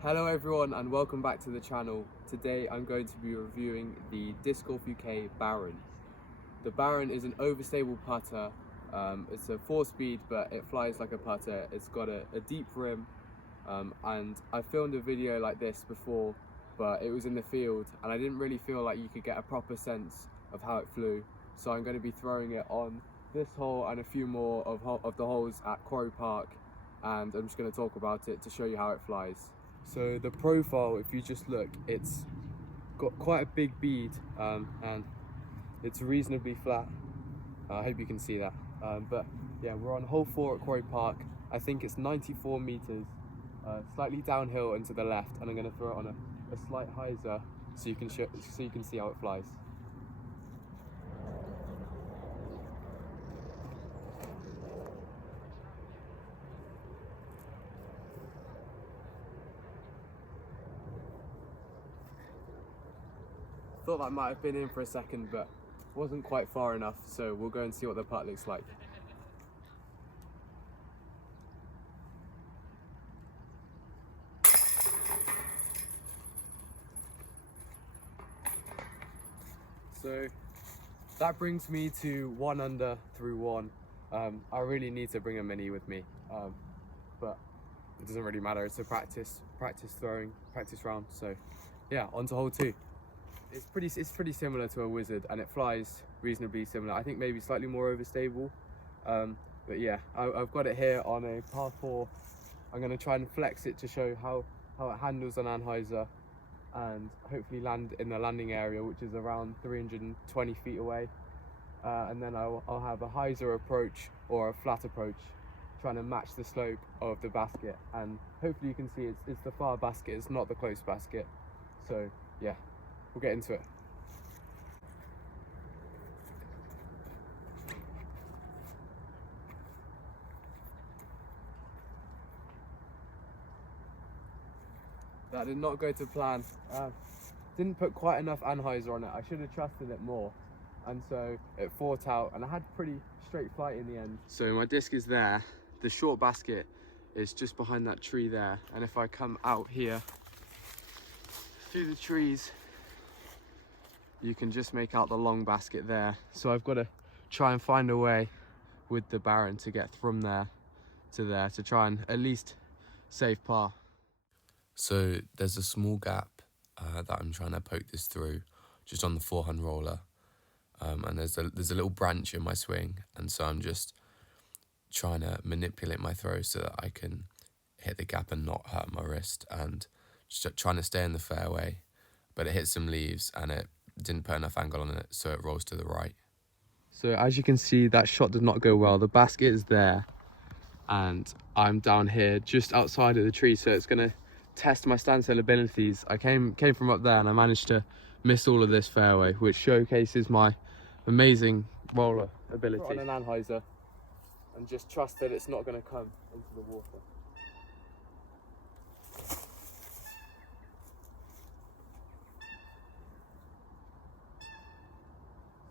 Hello everyone and welcome back to the channel. Today I'm going to be reviewing the DiscGolfUK Baron. The Baron is an overstable putter. It's a 4-speed but it flies like a putter. It's got a deep rim and I filmed a video like this before, but it was in the field and I didn't really feel like you could get a proper sense of how it flew. So I'm going to be throwing it on this hole and a few more of the holes at Quarry Park, and I'm just going to talk about it to show you how it flies. So the profile, if you just look, it's got quite a big bead and it's reasonably flat. I hope you can see that. But yeah, we're on hole 4 at Quarry Park. I think it's 94 meters, slightly downhill and to the left, and I'm going to throw it on a slight hyzer so you can see how it flies. Thought that might have been in for a second, but wasn't quite far enough, so we'll go and see what the putt looks like. So that brings me to 1 under through 1. I really need to bring a mini with me, but it doesn't really matter. It's a practice throwing, practice round. So yeah, on to hole 2. It's pretty similar to a Wizard and it flies reasonably similar. I think maybe slightly more overstable, but yeah, I've got it here on a par 4. I'm going to try and flex it to show how it handles an anhyzer and hopefully land in the landing area, which is around 320 feet away, and then I'll have a hyzer approach or a flat approach, trying to match the slope of the basket, and hopefully you can see it's the far basket, it's not the close basket. So yeah, we'll get into it. That did not go to plan. Didn't put quite enough anhyzer on it. I should have trusted it more, and so it fought out and I had pretty straight flight in the end. So my disc is there, the short basket is just behind that tree there, and if I come out here through the trees you can just make out the long basket there. So I've got to try and find a way with the Baron to get from there to try and at least save par. So there's a small gap that I'm trying to poke this through, just on the forehand roller, and there's a little branch in my swing, and so I'm just trying to manipulate my throw so that I can hit the gap and not hurt my wrist, and just trying to stay in the fairway, but it hit some leaves and it didn't put enough angle on it, so it rolls to the right. So as you can see, that shot did not go well. The basket is there and I'm down here just outside of the tree, so it's going to test my standstill abilities. I came from up there and I managed to miss all of this fairway, which showcases my amazing roller ability. Put on an anhyzer and just trust that it's not going to come into the water.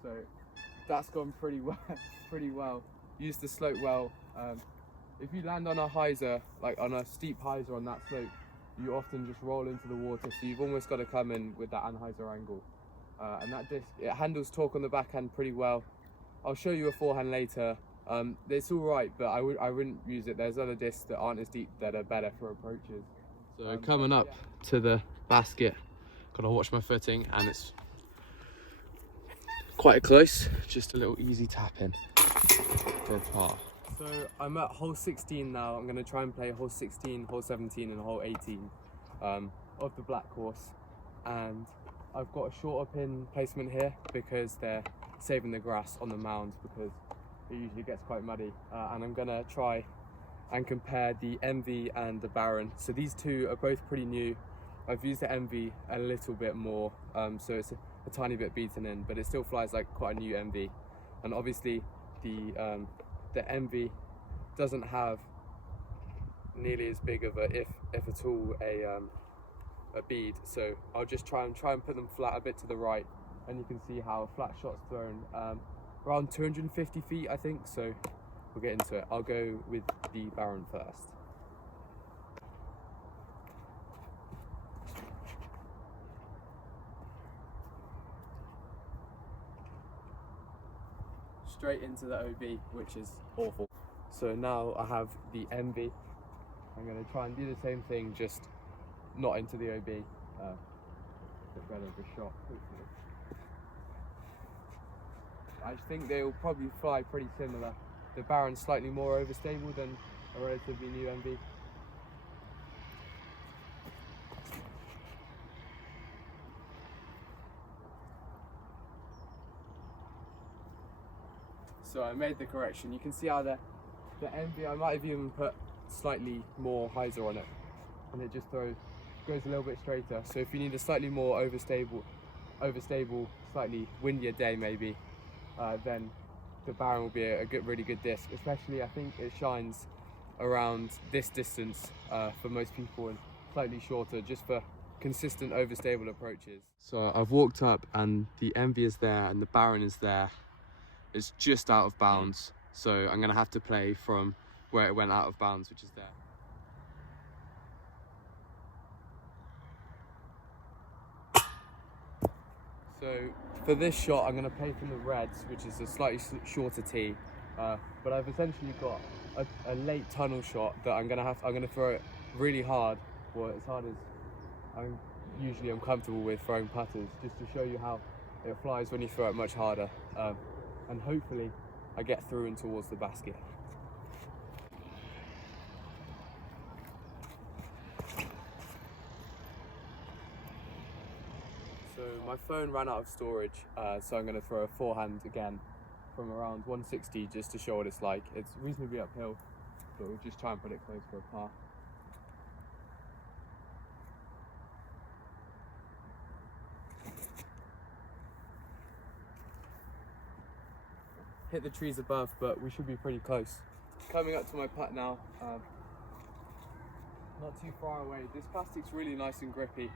So that's gone pretty well. Used the slope well. If you land on a hyzer, like on a steep hyzer on that slope, you often just roll into the water, so you've almost got to come in with that anhyzer angle. And that disc, it handles torque on the backhand pretty well. I'll show you a forehand later. It's all right, but I wouldn't use it. There's other discs that aren't as deep that are better for approaches. So coming up to the basket, gotta watch my footing, and it's quite close. Just a little easy tap in for a par. So I'm at hole 16 now. I'm going to try and play hole 16, hole 17 and hole 18 of the black course, and I've got a shorter pin placement here because they're saving the grass on the mound because it usually gets quite muddy, and I'm going to try and compare the MV and the Baron. So these two are both pretty new. I've used the MV a little bit more, so it's a tiny bit beaten in, but it still flies like quite a new MV. And obviously the MV doesn't have nearly as big of a, if at all, a bead. So I'll just try and put them flat a bit to the right, and you can see how flat shots thrown around 250 feet, I think. So we'll get into it. I'll go with the Baron first. straight into the OB, which is awful. So now I have the MV. I'm going to try and do the same thing, just not into the OB. Bit better of a shot, hopefully. I think they'll probably fly pretty similar. The Baron's slightly more overstable than a relatively new MV. So I made the correction. You can see how the MV, I might have even put slightly more hyzer on it, and it just goes a little bit straighter. So if you need a slightly more overstable, slightly windier day maybe, then the Baron will be a really good disc. Especially, I think it shines around this distance for most people, and slightly shorter just for consistent overstable approaches. So I've walked up and the MV is there and the Baron is there. It's just out of bounds, so I'm gonna have to play from where it went out of bounds, which is there. So for this shot, I'm gonna play from the reds, which is a slightly shorter tee, but I've essentially got a late tunnel shot that I'm gonna throw it really hard, or as hard as I'm comfortable with throwing putters, just to show you how it flies when you throw it much harder. And hopefully I get through and towards the basket. So my phone ran out of storage, so I'm going to throw a forehand again from around 160 just to show what it's like. It's reasonably uphill, but we'll just try and put it close for a par. Hit the trees above, but we should be pretty close. Coming up to my putt now, not too far away. This plastic's really nice and grippy,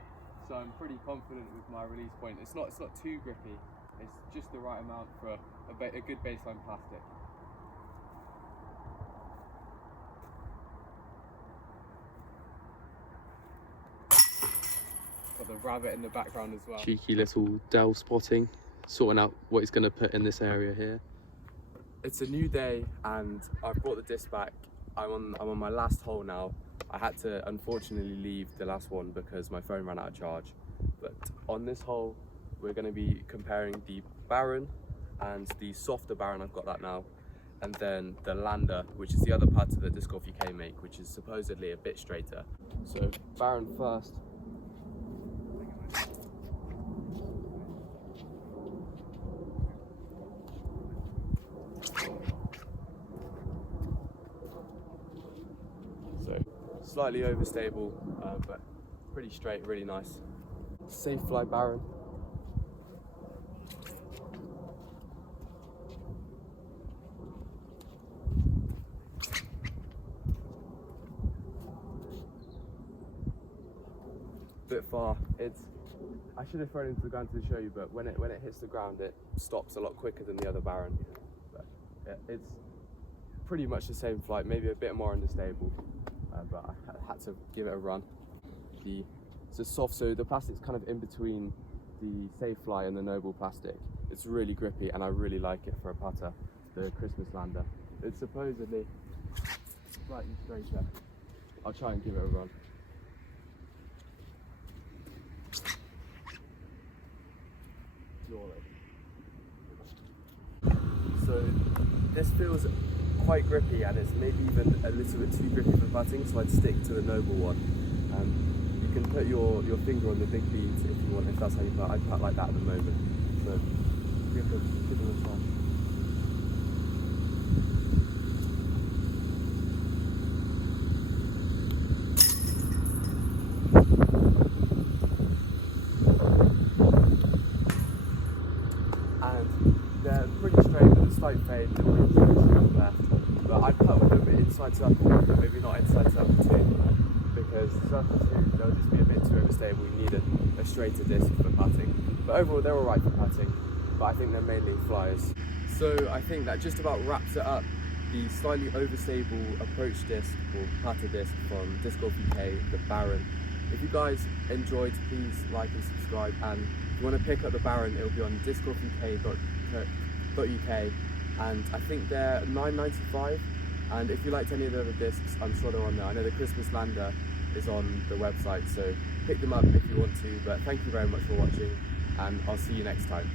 so I'm pretty confident with my release point. It's not too grippy, it's just the right amount for a good baseline plastic. Got the rabbit in the background as well. Cheeky little Dell spotting, sorting out what he's going to put in this area here. It's a new day and I've brought the disc back. I'm on my last hole now. I had to unfortunately leave the last one because my phone ran out of charge. But on this hole, we're going to be comparing the Baron and the softer Baron, I've got that now, and then the Lander, which is the other putter that Disc Golf UK make, which is supposedly a bit straighter. So Baron first. Slightly overstable, but pretty straight, really nice. Safe fly Baron. Bit far. I should have thrown it into the ground to show you, but when it hits the ground, it stops a lot quicker than the other Baron. But yeah, it's pretty much the same flight, maybe a bit more unstable. But I had to give it a run. It's soft, so the plastic's kind of in between the Safe Fly and the Noble plastic. It's really grippy and I really like it for a putter, the Christmas Lander. It's supposedly slightly straighter. I'll try and give it a run. So this feels quite grippy and it's maybe even a little bit too grippy for putting, so I'd stick to the Noble one. You can put your finger on the big beads if you want, if that's how you putt. I putt like that at the moment, so give them a try. And they're pretty straight with a slight fade, the wind to the left. But I putt with them inside circle, but maybe not inside circle 2, because circle 2 they'll just be a bit too overstable. You need a straighter disc for putting. But overall they're alright for putting, but I think they're mainly flyers. So I think that just about wraps it up. The slightly overstable approach disc or putter disc from Disc Golf UK, the Baron. If you guys enjoyed, please like and subscribe, and if you want to pick up the Baron, it'll be on discgolfuk.uk. and I think they're $9.95. And if you liked any of the other discs, I'm sure they're on there. I know the Christmas Lander is on the website, so pick them up if you want to. But thank you very much for watching, and I'll see you next time.